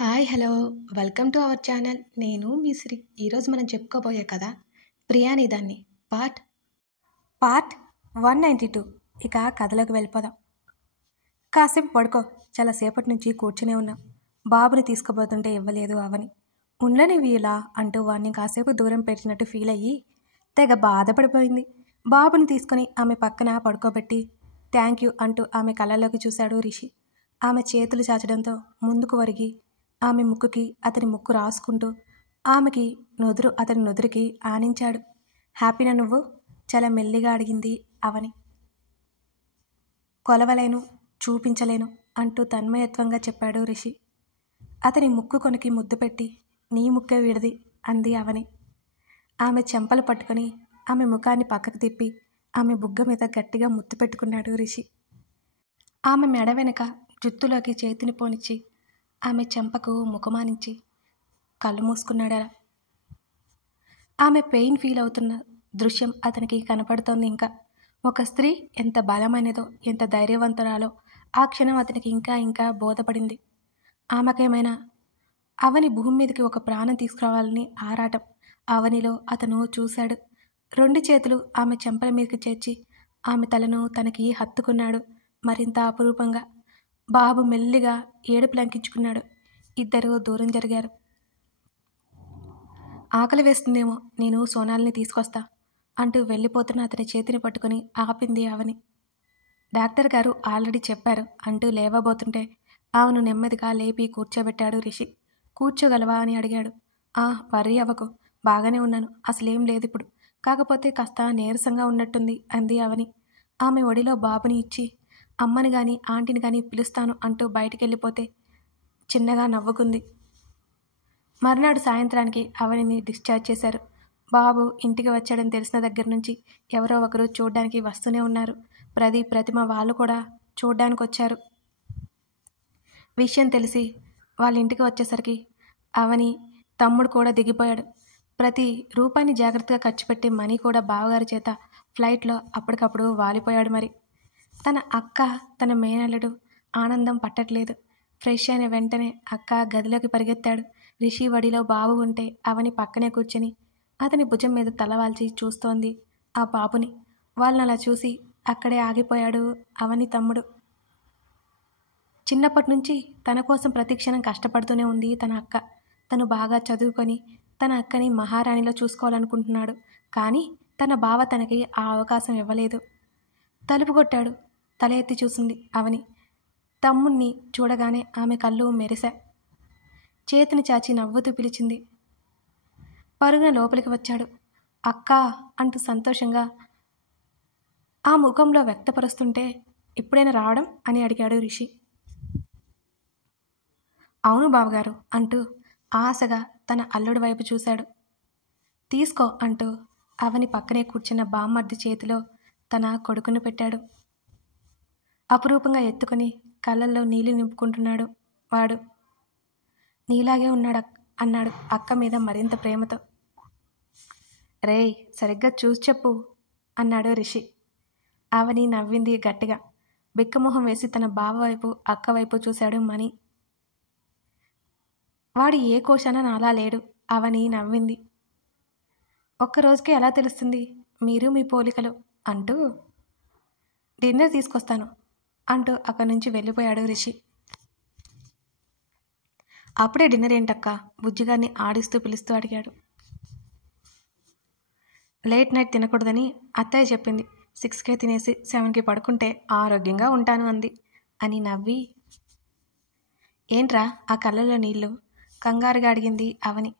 Hi hello welcome to our channel. నేను మీ శ్రీ. ఈరోజు మనం చెప్పుకోబోయే కథ ప్రియాని దాన్ని పార్ట్ 192. ఇక కథలోకి వెళ్ళిపోదాం. కాసేపు పడుకో, చాలా సేపటి నుంచి కూర్చునే ఉన్నాం. బాబుని తీసుకుపోతుంటే ఇవ్వలేదు అవని. ఉండని వీలా అంటూ వాడిని కాసేపు దూరం పెట్టినట్టు ఫీల్ అయ్యి తెగ బాధపడిపోయింది. బాబుని తీసుకుని ఆమె పక్కన పడుకోబెట్టి థ్యాంక్ యూ అంటూ ఆమె కళ్ళల్లోకి చూశాడు రిషి. ఆమె చేతులు చాచడంతో ముందుకు వరిగి ఆమె ముక్కుకి అతని ముక్కు రాసుకుంటూ ఆమెకి నుదురు అతని నుదురికి ఆనించాడు. హ్యాపీనా నువ్వు? చాలా మెల్లిగా అడిగింది అవని. కొలవలేను, చూపించలేను అంటూ తన్మయత్వంగా చెప్పాడు రిషి. అతని ముక్కు కొనికి ముద్దు పెట్టి నీ ముక్కే విడిది అంది అవని. ఆమె చెంపలు పట్టుకొని ఆమె ముఖాన్ని పక్కకు తిప్పి ఆమె బుగ్గ మీద గట్టిగా ముద్దు పెట్టుకున్నాడు రిషి. ఆమె మెడ వెనుక జుత్తులోకి చేతిని పోనిచ్చి ఆమె చెంపకు ముఖమానించి కళ్ళు మూసుకున్నాడలా. ఆమె పెయిన్ ఫీల్ అవుతున్న దృశ్యం అతనికి కనపడుతోంది. ఇంకా ఒక స్త్రీ ఎంత బలమైనదో, ఎంత ధైర్యవంతురాలో ఆ క్షణం అతనికి ఇంకా ఇంకా బోధపడింది. ఆమెకేమైనా అవని భూమి మీదకి ఒక ప్రాణం తీసుకురావాలని ఆరాటం అవనిలో అతను చూశాడు. 2 చేతులు ఆమె చెంపల మీదకి చేర్చి ఆమె తలను తనకి హత్తుకున్నాడు మరింత అపురూపంగా. బాబు మెల్లిగా ఏడుపు లంకించుకున్నాడు. ఇద్దరు దూరం జరిగారు. ఆకలి వేస్తుందేమో, నేను సోనాల్ని తీసుకొస్తా అంటూ వెళ్ళిపోతున్న అతని చేతిని పట్టుకుని ఆపింది అవని. డాక్టర్ గారు ఆల్రెడీ చెప్పారు అంటూ లేవబోతుంటే ఆమెను నెమ్మదిగా లేపి కూర్చోబెట్టాడు రిషి. కూర్చోగలవా అని అడిగాడు. వర్రీ అవ్వకు, బాగానే ఉన్నాను, అసలేం లేదు ఇప్పుడు, కాకపోతే కాస్త నీరసంగా ఉన్నట్టుంది అంది అవని. ఆమె ఒడిలో బాబుని ఇచ్చి అమ్మని కానీ ఆంటీని కానీ పిలుస్తాను అంటూ బయటికెళ్ళిపోతే చిన్నగా నవ్వుకుంది. మర్నాడు సాయంత్రానికి అవనిని డిశ్చార్జ్ చేశారు. బాబు ఇంటికి వచ్చాడని తెలిసిన దగ్గర నుంచి ఎవరో ఒకరు చూడ్డానికి వస్తూనే ఉన్నారు. ప్రదీప్, ప్రతిమ వాళ్ళు కూడా చూడ్డానికి వచ్చారు. విషయం తెలిసి వాళ్ళ ఇంటికి వచ్చేసరికి అవని తమ్ముడు కూడా దిగిపోయాడు. ప్రతి రూపాయిని జాగ్రత్తగా ఖర్చు పెట్టి మనీ కూడా బావగారి చేత ఫ్లైట్లో అప్పటికప్పుడు వాలిపోయాడు. మరి తన అక్క, తన మేనల్లుడు ఆనందం పట్టట్లేదు. ఫ్రెష్ అయిన వెంటనే అక్క గదిలోకి పరిగెత్తాడు. రిషి వడిలో బాబు ఉంటే అవని పక్కనే కూర్చొని అతని భుజం మీద తలవాల్చి చూస్తోంది ఆ బాబుని. వాళ్ళని అలా చూసి అక్కడే ఆగిపోయాడు అవని తమ్ముడు. చిన్నప్పటి నుంచి తన కోసం ప్రతిక్షణం కష్టపడుతూనే ఉంది తన అక్క. తను బాగా చదువుకొని తన అక్కని మహారాణిలో చూసుకోవాలనుకుంటున్నాడు. కానీ తన బావ తనకి ఆ అవకాశం ఇవ్వలేదు. తలుపు కొట్టాడు. తల ఎత్తి చూసింది అవని. తమ్ముణ్ణి చూడగానే ఆమె కళ్ళు మెరిసా. చేతిని చాచి నవ్వుతూ పిలిచింది. పరుగున లోపలికి వచ్చాడు. అక్కా అంటూ సంతోషంగా ఆ ముఖంలో వ్యక్తపరుస్తుంటే ఇప్పుడైనా రావడం అని అడిగాడు రిషి. అవును బావగారు అంటూ ఆశగా తన అల్లుడి వైపు చూశాడు. తీసుకో అంటూ అవని పక్కనే కూర్చున్న బామ్మర్ది చేతిలో తన కొడుకును పెట్టాడు. అపురూపంగా ఎత్తుకొని కళ్ళల్లో నీళ్లు నింపుకుంటున్నాడు వాడు. నీలాగే ఉన్నాడు అన్నాడు అక్క మీద మరింత ప్రేమతో. రేయ్, సరిగ్గా చూసి చెప్పు అన్నాడు రిషి. అవని నవ్వింది గట్టిగా. బిక్కమొహం వేసి తన బావ వైపు అక్క వైపు చూశాడు మణి. వాడు ఏ కోశాన నాలా లేడు. అవని నవ్వింది. ఒక్కరోజుకే ఎలా తెలుస్తుంది మీరు మీ పోలికలు అంటూ. డిన్నర్ తీసుకొస్తాను అంటూ అక్కడి నుంచి వెళ్ళిపోయాడు రిషి. అప్పుడే డిన్నర్ ఏంటక్క? బుజ్జిగారిని ఆడిస్తూ పిలుస్తూ అడిగాడు. లేట్ నైట్ తినకూడదని అత్తయ్య చెప్పింది. 6కే తినేసి 7కి పడుకుంటే ఆరోగ్యంగా ఉంటాను అంది అని నవ్వి. ఏంట్రా ఆ కళ్ళలో నీళ్ళు? కంగారుగా అడిగింది అవని.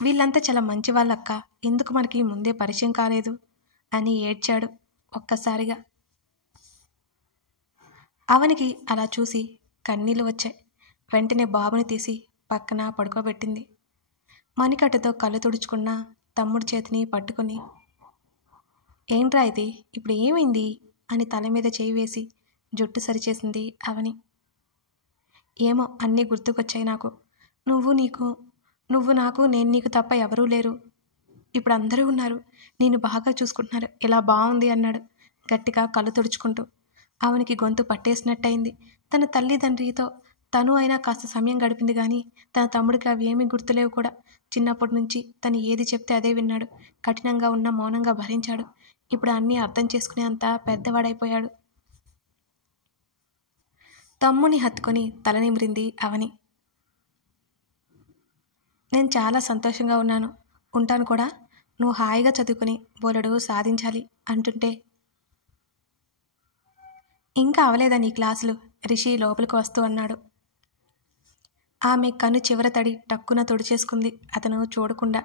వీళ్ళంతా చాలా మంచి వాళ్ళక్క, ఎందుకు మనకి ముందే పరిచయం కాలేదు అని ఏడ్చాడు ఒక్కసారిగా. అవనికి అలా చూసి కన్నీళ్ళు వచ్చాయి. వెంటనే బాబుని తీసి పక్కన పడుకోబెట్టింది. మణికట్టుతో కళ్ళు తుడుచుకున్న తమ్ముడి చేతిని పట్టుకుని, ఏంట్రా ఇది, ఇప్పుడు ఏమైంది అని తల మీద చేయి వేసి జుట్టు సరిచేసింది అవని. ఏమో, అన్నీ గుర్తుకొచ్చాయి నాకు. నువ్వు నాకు, నేను నీకు తప్ప ఎవరూ లేరు. ఇప్పుడు అందరూ ఉన్నారు, నేను బాగా చూసుకుంటున్నారు, ఇలా బాగుంది అన్నాడు గట్టిగా కళ్ళు తుడుచుకుంటూ. అవనికి గొంతు పట్టేసినట్టయింది. తన తల్లిదండ్రితో తను అయినా కాస్త సమయం గడిపింది కానీ తన తమ్ముడికి అవి ఏమీ గుర్తులేవు కూడా. చిన్నప్పటి నుంచి తను ఏది చెప్తే అదే విన్నాడు. కఠినంగా ఉన్న మౌనంగా భరించాడు. ఇప్పుడు అన్నీ అర్థం చేసుకునే అంత పెద్దవాడైపోయాడు. తమ్ముని హత్తుకొని తల నిమిరింది అవని. నేను చాలా సంతోషంగా ఉన్నాను, ఉంటాను కూడా. నువ్వు హాయిగా చదువుకుని బోలెడు సాధించాలి అంటుంటే. ఇంకా అవలేదా నీ క్లాసులు? రిషి లోపలికి వస్తూ అన్నాడు. ఆమె కన్ను చివర తడి టక్కున తుడిచేసుకుంది అతను చూడకుండా.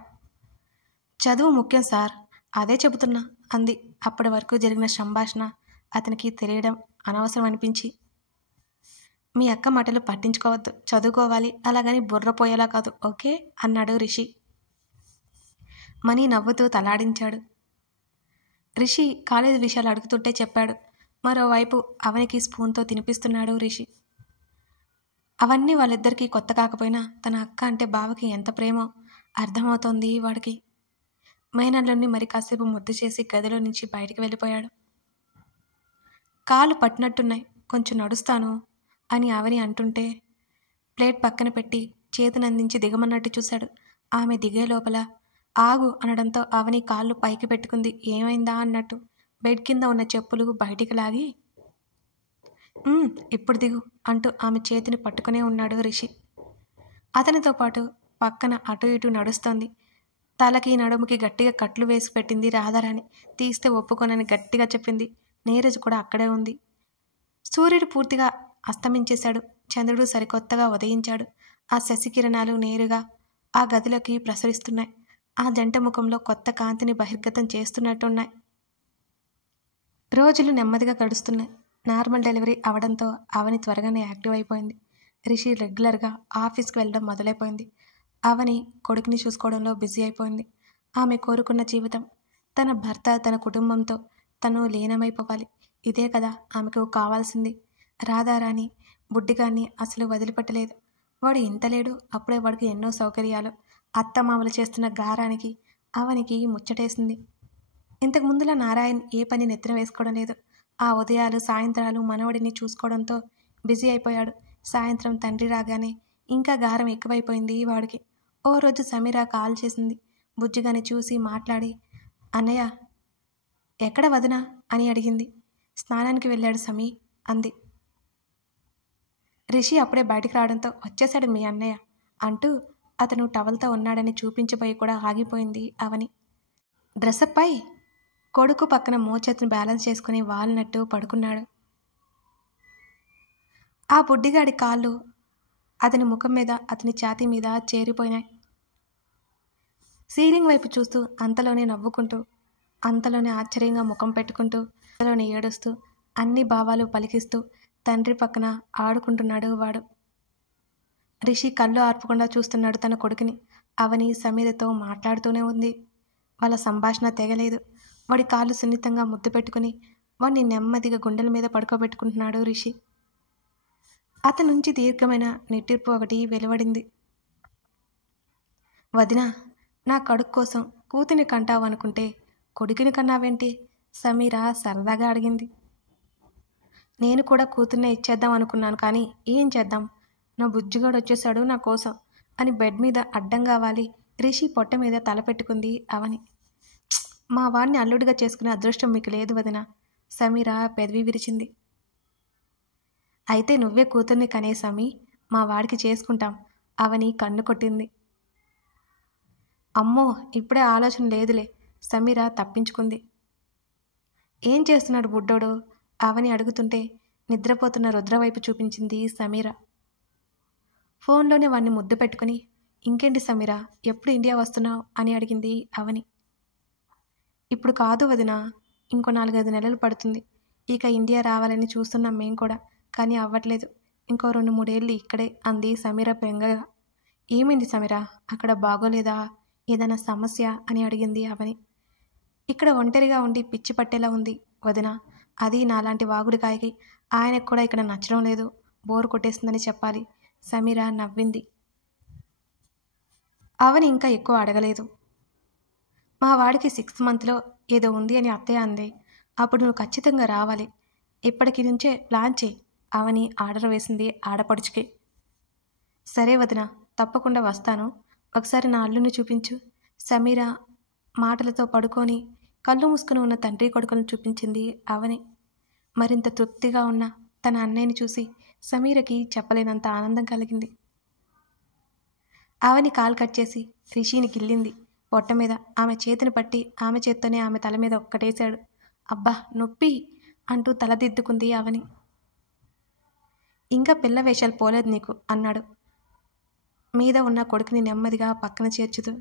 చదువు ముఖ్యం సార్, అదే చెబుతున్నా అంది. అప్పటి వరకు జరిగిన సంభాషణ అతనికి తెలియడం అనవసరం అనిపించి. మీ అక్క మాటలు పట్టించుకోవద్దు, చదువుకోవాలి, అలాగని బుర్రపోయేలా కాదు, ఓకే అన్నాడు రిషి. మణి నవ్వుతూ తలాడించాడు. రిషి కాలేజీ విషయాలు అడుగుతుంటే చెప్పాడు. మరోవైపు అవనికి స్పూన్తో తినిపిస్తున్నాడు రిషి. అవన్నీ వాళ్ళిద్దరికీ కొత్త కాకపోయినా తన అక్క అంటే బావకి ఎంత ప్రేమో అర్థమవుతోంది వాడికి. మేనల్లుని మరి కాసేపు ముద్దు చేసి గదిలో నుంచి బయటికి వెళ్ళిపోయాడు. కాలు పట్టినట్టున్నాయి, కొంచెం నడుస్తాను అని అవని అంటుంటే ప్లేట్ పక్కన పెట్టి చేతినందించి దిగమన్నట్టు చూశాడు. ఆమె దిగే లోపల ఆగు అనడంతో అవని కాళ్ళు పైకి పెట్టుకుంది. ఏమైందా అన్నట్టు బెడ్ కింద ఉన్న చెప్పులు బయటికి లాగి ఇప్పుడు దిగు అంటూ ఆమె చేతిని పట్టుకునే ఉన్నాడు రిషి. అతనితో పాటు పక్కన అటు ఇటు నడుస్తోంది. తలకి నడుముకి గట్టిగా కట్లు వేసి పెట్టింది రాధారాణి. తీస్తే ఒప్పుకోనని గట్టిగా చెప్పింది. నీరజ్ కూడా అక్కడే ఉంది. సూర్యుడు పూర్తిగా అస్తమించేశాడు. చంద్రుడు సరికొత్తగా ఉదయించాడు. ఆ శశికిరణాలు నేరుగా ఆ గదిలోకి ప్రసరిస్తున్నాయి. ఆ జంట ముఖంలో కొత్త కాంతిని బహిర్గతం చేస్తున్నట్టున్నాయి. రోజులు నెమ్మదిగా గడుస్తున్నాయి. నార్మల్ డెలివరీ అవడంతో అవని త్వరగానే యాక్టివ్ అయిపోయింది. రిషి రెగ్యులర్గా ఆఫీస్కి వెళ్ళడం మొదలైపోయింది. అవని కొడుకుని చూసుకోవడంలో బిజీ అయిపోయింది. ఆమె కోరుకున్న జీవితం, తన భర్త తన కుటుంబంతో తను లీనమైపోవాలి. ఇదే కదా ఆమెకు కావాల్సింది. రాధారాణి బుడ్డిగాన్ని అసలు వదిలిపెట్టలేదు. వాడు ఇంత లేడు, అప్పుడే వాడికి ఎన్నో సౌకర్యాలు. అత్తమామలు చేస్తున్న గారానికి అవనికి ముచ్చటేసింది. ఇంతకు ముందులా నారాయణ్ ఏ పని నెత్తిన వేసుకోవడం లేదు. ఆ ఉదయాలు సాయంత్రాలు మనవడిని చూసుకోవడంతో బిజీ అయిపోయాడు. సాయంత్రం తండ్రి రాగానే ఇంకా గారం ఎక్కువైపోయింది వాడికి. ఓ రోజు సమీర కాల్ చేసింది. బుజ్జిగాని చూసి మాట్లాడి, అన్నయ్య ఎక్కడ వదినా అని అడిగింది. స్నానానికి వెళ్ళాడు సమీ అంది. రిషి అప్పుడే బయటికి రావడంతో వచ్చేశాడు మీ అన్నయ్య అంటూ అతను టవల్తో ఉన్నాడని చూపించబోయి కూడా ఆగిపోయింది అవని. డ్రెస్అప్పై కొడుకు పక్కన మోచేతిని బ్యాలెన్స్ చేసుకుని వాలినట్టు పడుకున్నాడు. ఆ బుడ్డిగాడి కాళ్ళు అతని ముఖం మీద అతని ఛాతీ మీద చేరిపోయినాయి. సీలింగ్ వైపు చూస్తూ అంతలోనే నవ్వుకుంటూ, అంతలోనే ఆశ్చర్యంగా ముఖం పెట్టుకుంటూ, అంతలోనే ఏడుస్తూ, అన్ని భావాలు పలికిస్తూ తండ్రి పక్కన ఆడుకుంటున్నాడు వాడు. రిషి కళ్ళు ఆర్పకుండా చూస్తున్నాడు తన కొడుకుని. అవని సమీరతో మాట్లాడుతూనే ఉంది. వాళ్ళ సంభాషణ తెగలేదు. వాడి కాళ్ళు సున్నితంగా ముద్దు పెట్టుకుని వాడిని నెమ్మదిగా గుండెల మీద పడుకోబెట్టుకుంటున్నాడు రిషి. అతని నుంచి దీర్ఘమైన నిట్టూర్పు ఒకటి వెలువడింది. వదినా, నా కడుపు కోసం కూతుని కంటావనుకుంటే కొడుకుని కన్నావేంటి? సమీర సరదాగా అడిగింది. నేను కూడా కూతుర్నే ఇచ్చేద్దాం అనుకున్నాను, కానీ ఏం చేద్దాం, నా బుజ్జిగాడు వచ్చేసాడు నా కోసం అని బెడ్ మీద అడ్డంగా వాలి రిషి పొట్ట మీద తల పెట్టుకుంది అవని. మా వాడిని అల్లుడిగా చేసుకునే అదృష్టం మీకు లేదు వదినా, సమీర పెదవి విరిచింది. అయితే నువ్వే కూతుర్ని కనే సమీ, మా వాడికి చేసుకుంటాం అవని కన్ను కొట్టింది. అమ్మో, ఇప్పుడే ఆలోచన లేదులే, సమీర తప్పించుకుంది. ఏం చేస్తున్నాడు బుడ్డోడు అవని అడుగుతుంటే నిద్రపోతున్న రుద్ర వైపు చూపించింది సమీర. ఫోన్లోనే వాడిని ముద్దు పెట్టుకుని, ఇంకేంటి సమీర, ఎప్పుడు ఇండియా వస్తున్నావు అని అడిగింది అవని. ఇప్పుడు కాదు వదినా, ఇంకో 4-5 నెలలు పడుతుంది. ఇక ఇండియా రావాలని చూస్తున్నాం మేం కూడా, కానీ అవ్వట్లేదు. ఇంకో 2-3 ఏళ్ళు ఇక్కడే అంది సమీర బెంగగా. ఏమైంది సమీర, అక్కడ బాగోలేదా, ఏదైనా సమస్య అని అడిగింది అవని. ఇక్కడ ఒంటరిగా ఉండి పిచ్చి పట్టేలా ఉంది వదినా, అది నాలాంటి వాగుడికాయకి. ఆయనకు కూడా ఇక్కడ నచ్చడం లేదు, బోరు కొట్టేస్తుందని చెప్పాలి. సమీర నవ్వింది. అవని ఇంకా ఎక్కువ అడగలేదు. మా వాడికి 6th మంత్లో ఏదో ఉంది అని అత్తయ్య అంది. అప్పుడు నువ్వు ఖచ్చితంగా రావాలి. ఇప్పటికి నుంచే ప్లాన్ చేయి అవని ఆర్డర్ వేసింది ఆడపడుచుకి. సరే వదిన, తప్పకుండా వస్తాను. ఒకసారి నా అల్లుని చూపించు. సమీర మాటలతో పడుకొని కళ్ళు మూసుకుని ఉన్న తండ్రి కొడుకులను చూపించింది అవని. మరింత తృప్తిగా ఉన్న తన అన్నయ్యని చూసి సమీరకి చెప్పలేనంత ఆనందం కలిగింది. అవని కాలు కట్ చేసి రిషిని గిల్లింది పొట్ట మీద. ఆమె చేతిని పట్టి ఆమె చేత్తోనే ఆమె తల మీద ఒక్కటేశాడు. అబ్బా నొప్పి అంటూ తలదిద్దుకుంది అవని. ఇంకా పిల్ల వేషాలు పోలేదు నీకు అన్నాడు మీద ఉన్న కొడుకుని నెమ్మదిగా పక్కన చేర్చుతూ.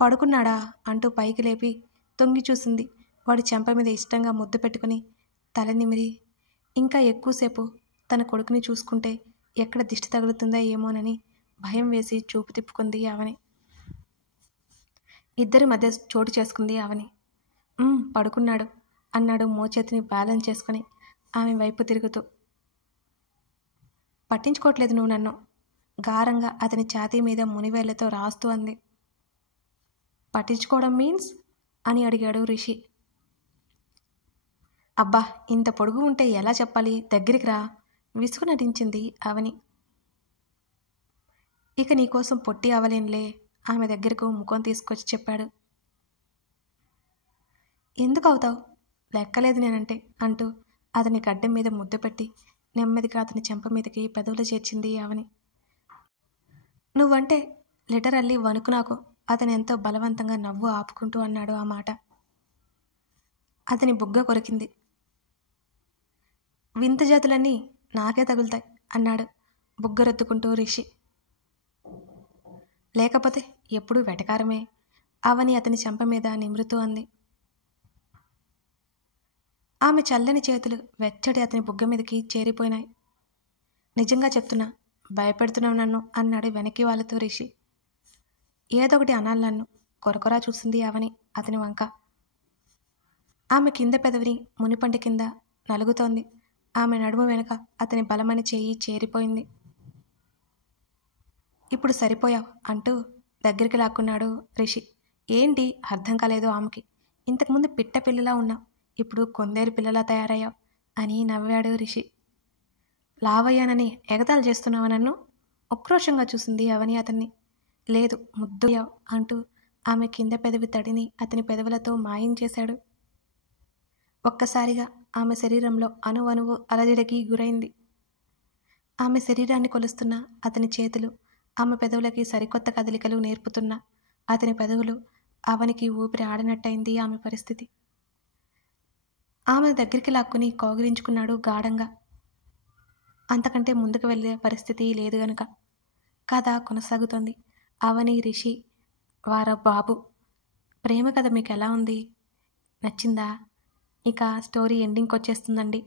పడుకున్నాడా అంటూ పైకి లేపి తొంగి చూసింది. వాడి చెంప మీద ఇష్టంగా ముద్దు పెట్టుకుని తల నిమిరి ఇంకా ఎక్కువసేపు తన కొడుకుని చూసుకుంటే ఎక్కడ దిష్టి తగులుతుందో ఏమోనని భయం వేసి చూపు తిప్పుకుంది అవని. ఇద్దరి మధ్య చోటు చేసుకుంది అవని. పడుకున్నాడు అన్నాడు మోచేతిని బ్యాలెన్స్ చేసుకుని ఆమె వైపు తిరుగుతూ. పట్టించుకోవట్లేదు నువ్వు నన్ను, గారంగా అతని ఛాతీ మీద మునివేళ్లతో రాస్తూ అంది. పట్టించుకోవడం మీన్స్ అని అడిగాడు రిషి. అబ్బా ఇంత పొడుగు ఉంటే ఎలా చెప్పాలి, దగ్గరికి రా విసుగు నటించింది అవని. ఇక నీకోసం పొట్టి అవలేనులే ఆమె దగ్గరకు ముఖం తీసుకొచ్చి చెప్పాడు. ఎందుకు అవుతావు, లెక్కలేదు నేనంటే అంటూ అతని గడ్డం మీద ముద్దు పెట్టి నెమ్మదిగా అతని చెంప మీదకి పెదవులు చేర్చింది అవని. నువ్వంటే లిటరల్లీ వణుకు నాకు అతను ఎంతో బలవంతంగా నవ్వు ఆపుకుంటూ అన్నాడు ఆ మాట. అతని బుగ్గ కొరికింది. వింత జాతులన్నీ నాకే తగులుతాయి అన్నాడు బుగ్గరొత్తుకుంటూ రిషి. లేకపోతే ఎప్పుడూ వెటకారమే అవని అతని చెంప మీద నిమృతూ అంది. ఆమె చల్లని చేతులు వెచ్చడి అతని బుగ్గ మీదకి చేరిపోయినాయి. నిజంగా చెప్తున్నా, భయపెడుతున్నావు నన్ను అన్నాడు వెనక్కి వాళ్ళతో రిషి. ఏదొకటి అనాలి నన్ను కొరకొరా చూసింది అవని అతని వంక. ఆమె కింద పెదవిని మునిపంటి కింద నలుగుతోంది. ఆమె నడుము వెనుక అతని బలమని చెయ్యి చేరిపోయింది. ఇప్పుడు సరిపోయావు అంటూ దగ్గరికి లాక్కున్నాడు రిషి. ఏంటి అర్థం కాలేదు ఆమెకి. ఇంతకుముందు పిట్ట పిల్లలా ఉన్నావు, ఇప్పుడు కొందేరు పిల్లలా తయారయ్యావు అని నవ్వాడు రిషి. లావయ్యానని ఎగతాళి చేస్తున్నావా నన్ను? ఉక్రోషంగా చూసింది అవని అతన్ని. లేదు ముద్దయ్యావు అంటూ ఆమె కింద పెదవి తడిని అతని పెదవులతో మాయం చేశాడు. ఒక్కసారిగా ఆమె శరీరంలో అణువణువు అలజడికి గురైంది. ఆమె శరీరాన్ని కొలుస్తున్న అతని చేతులు ఆమె పెదవులకి సరికొత్త కదలికలు నేర్పుతున్న అతని పెదవులు అవనికి ఊపిరి ఆడనట్టయింది ఆమె పరిస్థితి. ఆమె దగ్గరికి లాక్కుని కౌగిలించుకున్నాడు గాఢంగా. అంతకంటే ముందుకు వెళ్ళే పరిస్థితి లేదు గనుక. కథ కొనసాగుతోంది. అవని రిషి వార బాబు ప్రేమ కథ మీకు ఎలా ఉంది, నచ్చిందా? ఇక స్టోరీ ఎండింగ్కి వచ్చేస్తుందండి.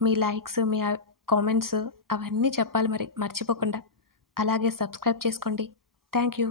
మీ లైక్స్, మీ కామెంట్స్ అవన్నీ చెప్పాలి మరి మర్చిపోకుండా. అలాగే సబ్స్క్రైబ్ చేసుకోండి. Thank you.